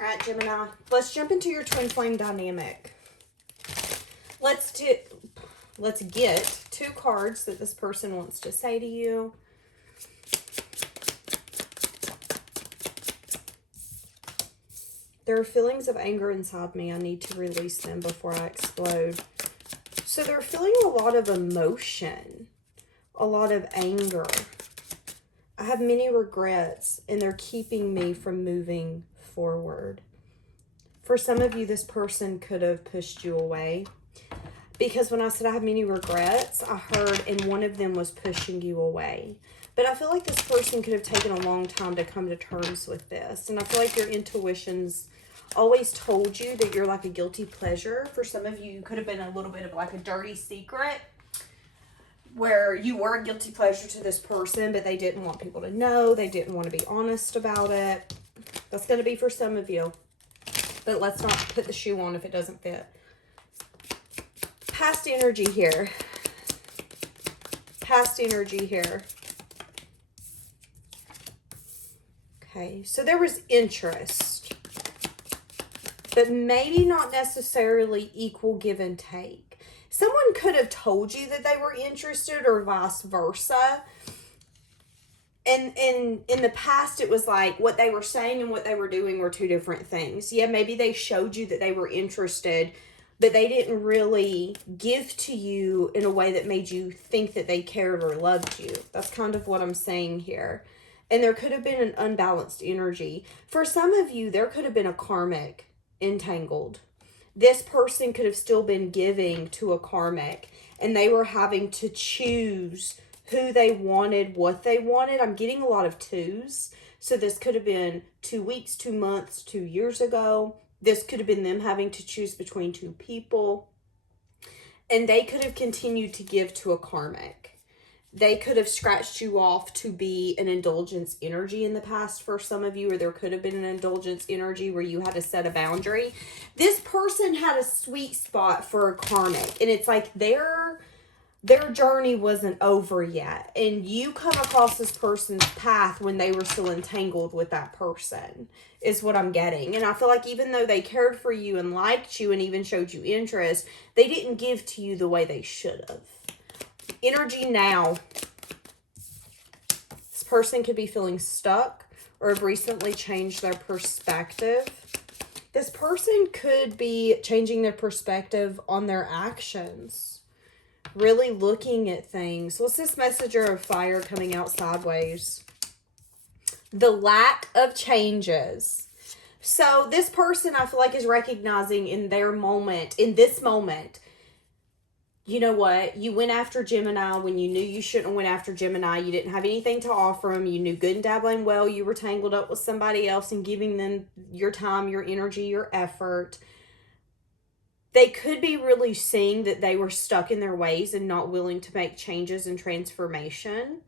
All right, Gemini, let's jump into your twin flame dynamic. Let's get 2 cards that this person wants to say to you. There are feelings of anger inside me. I need to release them before I explode. So they're feeling a lot of emotion, a lot of anger. I have many regrets, and they're keeping me from moving forward. For some of you, this person could have pushed you away. Because when I said I have many regrets, I heard, and one of them was pushing you away. But I feel like this person could have taken a long time to come to terms with this. And I feel like your intuitions always told you that you're like a guilty pleasure. For some of you, you could have been a little bit of like a dirty secret where you were a guilty pleasure to this person, but they didn't want people to know. They didn't want to be honest about it. That's going to be for some of you. But let's not put the shoe on if it doesn't fit. Past energy here. Past energy here. Okay, so there was interest, but maybe not necessarily equal give and take. Someone could have told you that they were interested or vice versa. And in the past, it was like what they were saying and what they were doing were 2 different things. Yeah, maybe they showed you that they were interested, but they didn't really give to you in a way that made you think that they cared or loved you. That's kind of what I'm saying here. And there could have been an unbalanced energy. For some of you, there could have been a karmic entangled. This person could have still been giving to a karmic, and they were having to choose who they wanted, what they wanted. I'm getting a lot of 2s. So this could have been 2 weeks, 2 months, 2 years ago. This could have been them having to choose between 2 people. And they could have continued to give to a karmic. They could have scratched you off to be an indulgence energy in the past for some of you, or there could have been an indulgence energy where you had to set a boundary. This person had a sweet spot for a karmic, and it's like their journey wasn't over yet, and you come across this person's path when they were still entangled with that person, is what I'm getting. And I feel like even though they cared for you and liked you and even showed you interest, they didn't give to you the way they should have. Energy now. This person could be feeling stuck or have recently changed their perspective. This person could be changing their perspective on their actions. Really looking at things. What's this messenger of fire coming out sideways? The lack of changes. So this person, I feel like, is recognizing in their moment, in this moment, you know what? You went after Gemini when you knew you shouldn't have went after Gemini. You didn't have anything to offer them. You knew good and dabbling well you were tangled up with somebody else and giving them your time, your energy, your effort. They could be really seeing that they were stuck in their ways and not willing to make changes and transformation.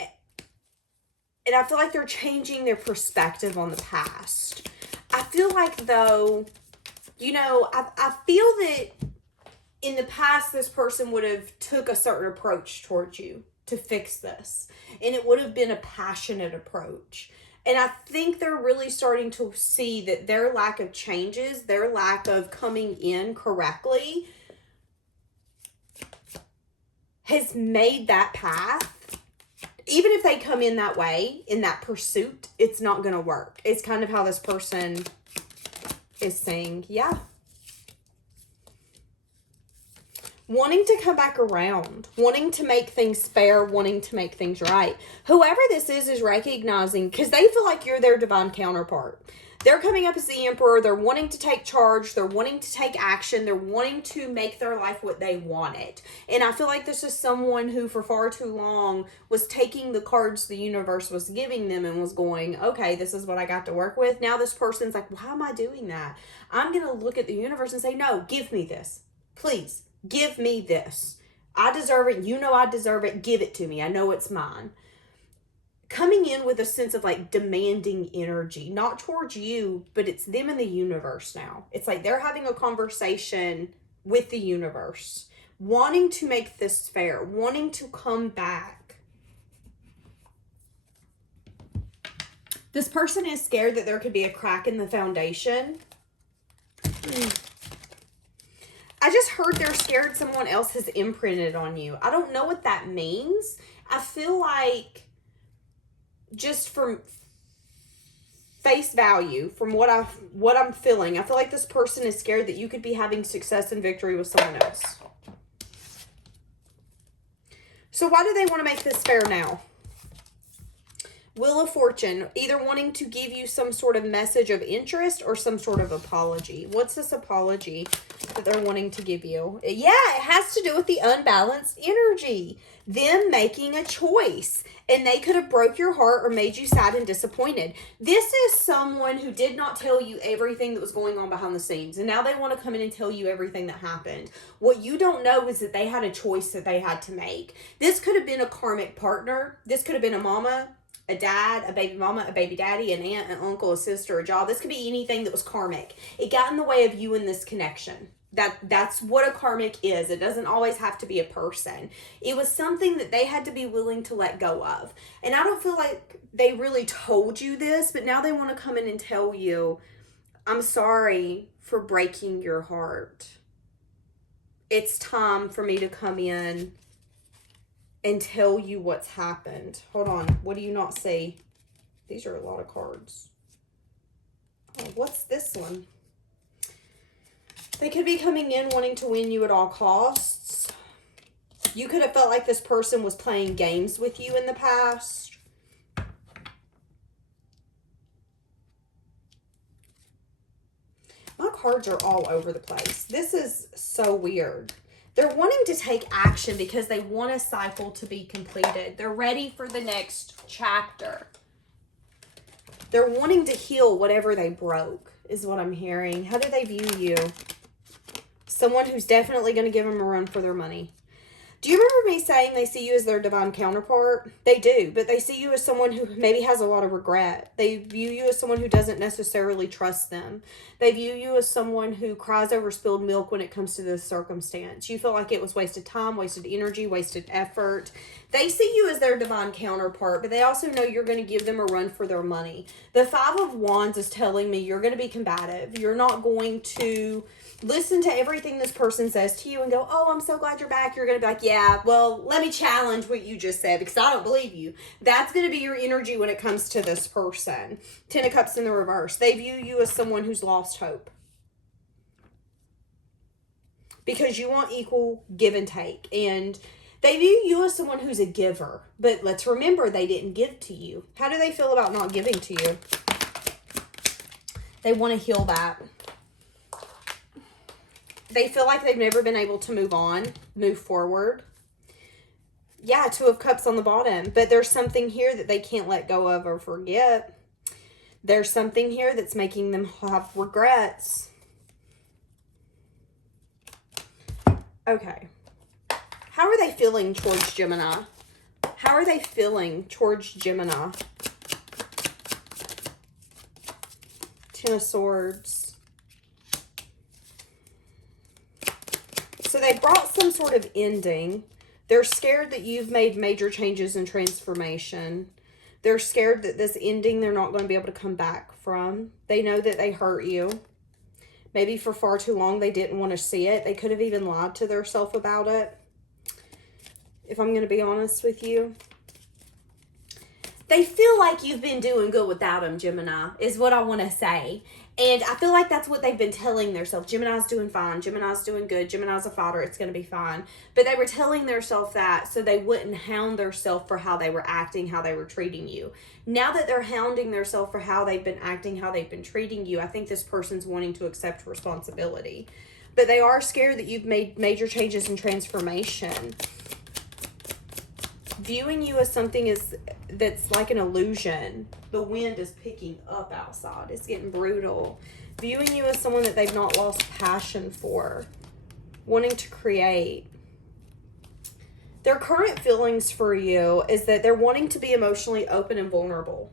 And I feel like they're changing their perspective on the past. I feel like, though, you know, I feel that in the past, this person would have took a certain approach towards you to fix this. And it would have been a passionate approach. And I think they're really starting to see that their lack of changes, their lack of coming in correctly has made that path, even if they come in that way, in that pursuit, it's not going to work. It's kind of how this person is saying, yeah. Wanting to come back around, wanting to make things fair, wanting to make things right. Whoever this is recognizing, because they feel like you're their divine counterpart. They're coming up as the emperor. They're wanting to take charge. They're wanting to take action. They're wanting to make their life what they want it. And I feel like this is someone who for far too long was taking the cards the universe was giving them and was going, okay, this is what I got to work with. Now this person's like, why am I doing that? I'm going to look at the universe and say, no, give me this. Please. Give me this. I deserve it. You know I deserve it. Give it to me. I know it's mine. Coming in with a sense of like demanding energy, not towards you, but it's them in the universe now. It's like they're having a conversation with the universe, wanting to make this fair, wanting to come back. This person is scared that there could be a crack in the foundation. I just heard they're scared someone else has imprinted on you. I don't know what that means. I feel like just from face value, from what I'm feeling, I feel like this person is scared that you could be having success and victory with someone else. So why do they want to make this fair now? Wheel of Fortune, either wanting to give you some sort of message of interest or some sort of apology. What's this apology that they're wanting to give you? Yeah, it has to do with the unbalanced energy. Them making a choice. And they could have broke your heart or made you sad and disappointed. This is someone who did not tell you everything that was going on behind the scenes. And now they want to come in and tell you everything that happened. What you don't know is that they had a choice that they had to make. This could have been a karmic partner. This could have been a mama, a dad, a baby mama, a baby daddy, an aunt, an uncle, a sister, a job. This could be anything that was karmic. It got in the way of you in this connection. That's what a karmic is. It doesn't always have to be a person. It was something that they had to be willing to let go of. And I don't feel like they really told you this, but now they want to come in and tell you, I'm sorry for breaking your heart. It's time for me to come in and tell you what's happened. Hold on. What do you not see? These are a lot of cards. Oh, what's this one? They could be coming in wanting to win you at all costs. You could have felt like this person was playing games with you in the past. My cards are all over the place. This is so weird. They're wanting to take action because they want a cycle to be completed. They're ready for the next chapter. They're wanting to heal whatever they broke, is what I'm hearing. How do they view you? Someone who's definitely going to give them a run for their money. Do you remember me saying they see you as their divine counterpart? They do, but they see you as someone who maybe has a lot of regret. They view you as someone who doesn't necessarily trust them. They view you as someone who cries over spilled milk when it comes to this circumstance. You feel like it was wasted time, wasted energy, wasted effort. They see you as their divine counterpart, but they also know you're going to give them a run for their money. The Five of Wands is telling me you're going to be combative. You're not going to listen to everything this person says to you and go, oh, I'm so glad you're back. You're going to be like, yeah, well, let me challenge what you just said because I don't believe you. That's going to be your energy when it comes to this person. Ten of Cups in the reverse. They view you as someone who's lost hope. Because you want equal give and take. And they view you as someone who's a giver. But let's remember, they didn't give to you. How do they feel about not giving to you? They want to heal that. They feel like they've never been able to move on, move forward. Yeah, Two of Cups on the bottom. But there's something here that they can't let go of or forget. There's something here that's making them have regrets. Okay. How are they feeling towards Gemini? How are they feeling towards Gemini? Ten of Swords. So they brought some sort of ending. They're scared that you've made major changes and transformation. They're scared that this ending they're not going to be able to come back from. They know that they hurt you. Maybe for far too long they didn't want to see it. They could have even lied to themselves about it. If I'm going to be honest with you. They feel like you've been doing good without them, Gemini, is what I want to say. And I feel like that's what they've been telling themselves. Gemini's doing fine. Gemini's doing good. Gemini's a fighter. It's going to be fine. But they were telling themselves that so they wouldn't hound themselves for how they were acting, how they were treating you. Now that they're hounding themselves for how they've been acting, how they've been treating you, I think this person's wanting to accept responsibility. But they are scared that you've made major changes and transformation. Viewing you as something that's like an illusion. The wind is picking up outside. It's getting brutal. Viewing you as someone that they've not lost passion for. Wanting to create. Their current feelings for you is that they're wanting to be emotionally open and vulnerable.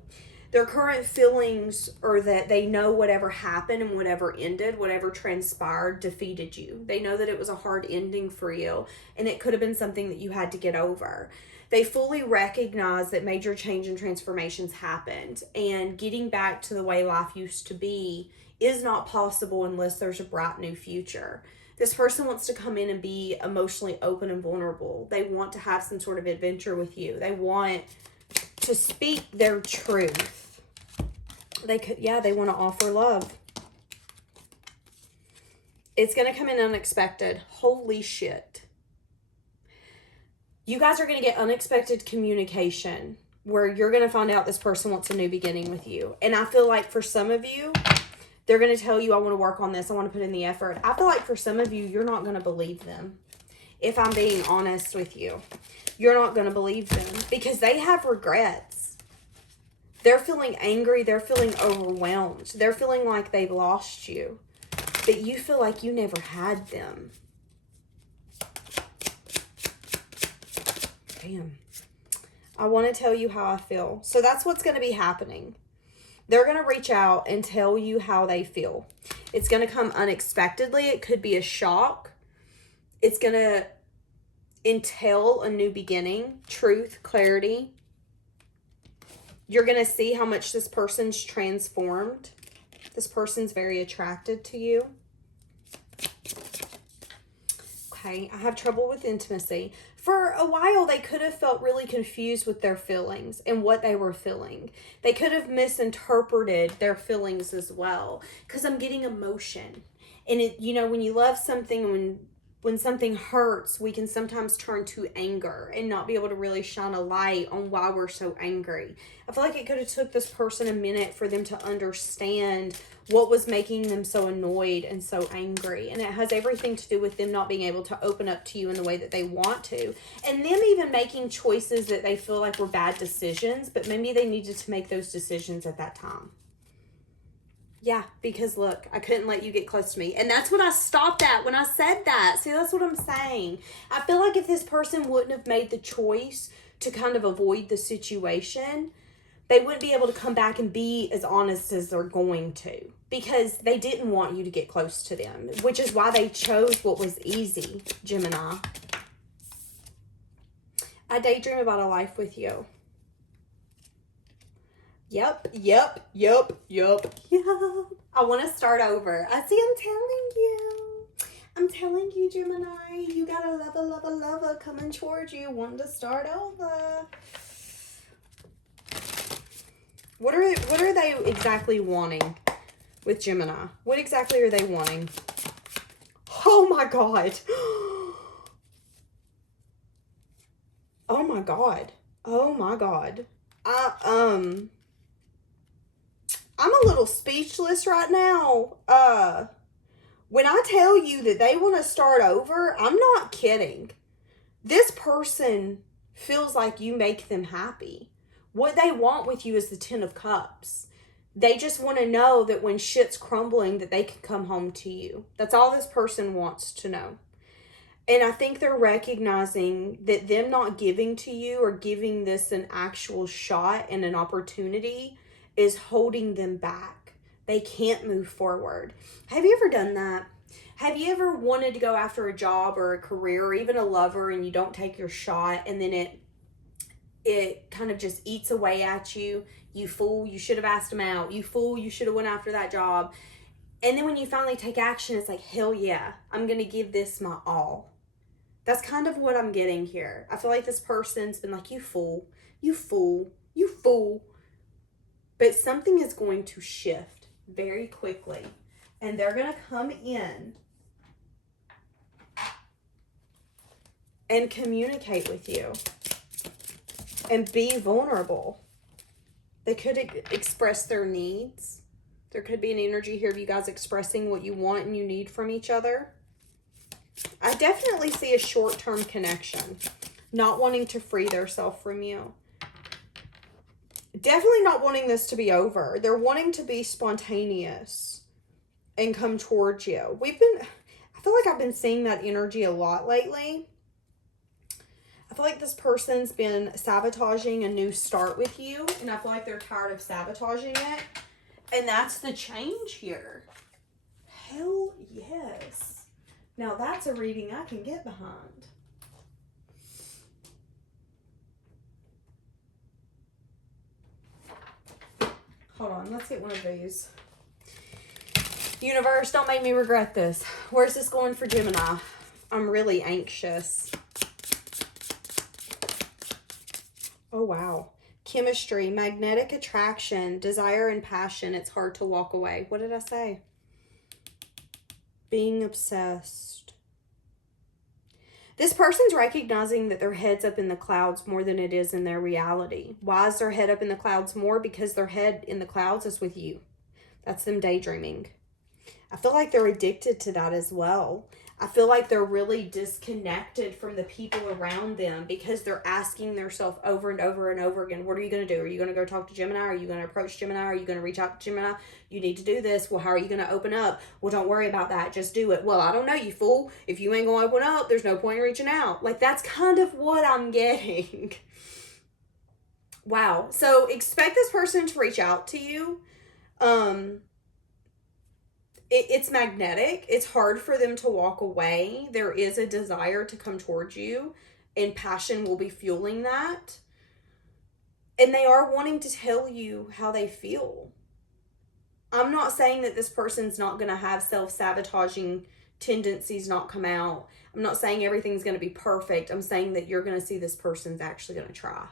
Their current feelings are that they know whatever happened and whatever ended, whatever transpired, defeated you. They know that it was a hard ending for you, and it could have been something that you had to get over. They fully recognize that major change and transformations happened, and getting back to the way life used to be is not possible unless there's a bright new future. This person wants to come in and be emotionally open and vulnerable. They want to have some sort of adventure with you. They want to speak their truth. They want to offer love. It's going to come in unexpected. Holy shit. You guys are going to get unexpected communication where you're going to find out this person wants a new beginning with you. And I feel like for some of you, they're going to tell you, I want to work on this. I want to put in the effort. I feel like for some of you, you're not going to believe them. If I'm being honest with you, you're not going to believe them because they have regrets. They're feeling angry. They're feeling overwhelmed. They're feeling like they've lost you, but you feel like you never had them. Damn. I want to tell you how I feel. So that's what's going to be happening. They're going to reach out and tell you how they feel. It's going to come unexpectedly. It could be a shock. It's going to entail a new beginning, truth, clarity. You're going to see how much this person's transformed. This person's very attracted to you. Okay, I have trouble with intimacy. For a while, they could have felt really confused with their feelings and what they were feeling. They could have misinterpreted their feelings as well. Because I'm getting emotion. And it, you know, when you love something, when something hurts, we can sometimes turn to anger and not be able to really shine a light on why we're so angry. I feel like it could have took this person a minute for them to understand what was making them so annoyed and so angry. And it has everything to do with them not being able to open up to you in the way that they want to. And them even making choices that they feel like were bad decisions, but maybe they needed to make those decisions at that time. Yeah, because look, I couldn't let you get close to me. And that's what I stopped at when I said that. See, that's what I'm saying. I feel like if this person wouldn't have made the choice to kind of avoid the situation, they wouldn't be able to come back and be as honest as they're going to. Because they didn't want you to get close to them. Which is why they chose what was easy, Gemini. I daydream about a life with you. Yep. I want to start over. I'm telling you, Gemini, you got a lover coming towards you, wanting to start over. What are they exactly wanting with Gemini? What exactly are they wanting? Oh my God. Oh my God. Oh my God. I'm a little speechless right now. When I tell you that they want to start over, I'm not kidding. This person feels like you make them happy. What they want with you is the 10 of Cups. They just want to know that when shit's crumbling, that they can come home to you. That's all this person wants to know. And I think they're recognizing that them not giving to you or giving this an actual shot and an opportunity is holding them back. They can't move forward. Have you ever done that? Have you ever wanted to go after a job or a career or even a lover and you don't take your shot and then it kind of just eats away at you? You fool, you should have asked him out. You fool, you should have went after that job. And then when you finally take action, it's like, hell yeah, I'm going to give this my all. That's kind of what I'm getting here. I feel like this person's been like, you fool, you fool, you fool. But something is going to shift very quickly. And they're going to come in and communicate with you. And be vulnerable. They could express their needs. There could be an energy here of you guys expressing what you want and you need from each other. I definitely see a short-term connection. Not wanting to free themselves from you. Definitely not wanting this to be over. They're wanting to be spontaneous and come towards you. I feel like I've been seeing that energy a lot lately. I feel like this person's been sabotaging a new start with you, and I feel like they're tired of sabotaging it. And that's the change here. Hell yes. Now that's a reading I can get behind. Hold on, let's get one of these. Universe, don't make me regret this. Where's this going for Gemini? I'm really anxious. Oh, wow. Chemistry, magnetic attraction, desire and passion. It's hard to walk away. What did I say? Being obsessed. This person's recognizing that their head's up in the clouds more than it is in their reality. Why is their head up in the clouds more? Because their head in the clouds is with you. That's them daydreaming. I feel like they're addicted to that as well. I feel like they're really disconnected from the people around them because they're asking themselves over and over and over again, what are you going to do? Are you going to go talk to Gemini? Are you going to approach Gemini? Are you going to reach out to Gemini? You need to do this. Well, how are you going to open up? Well, don't worry about that. Just do it. Well, I don't know, you fool. If you ain't going to open up, there's no point in reaching out. Like, that's kind of what I'm getting. Wow. So expect this person to reach out to you. It's magnetic. It's hard for them to walk away. There is a desire to come towards you, and passion will be fueling that. And they are wanting to tell you how they feel. I'm not saying that this person's not going to have self-sabotaging tendencies not come out. I'm not saying everything's going to be perfect. I'm saying that you're going to see this person's actually going to try.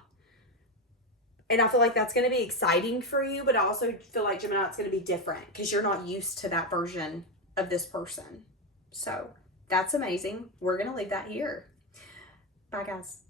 And I feel like that's going to be exciting for you, but I also feel like, Gemini, it's going to be different because you're not used to that version of this person. So that's amazing. We're going to leave that here. Bye, guys.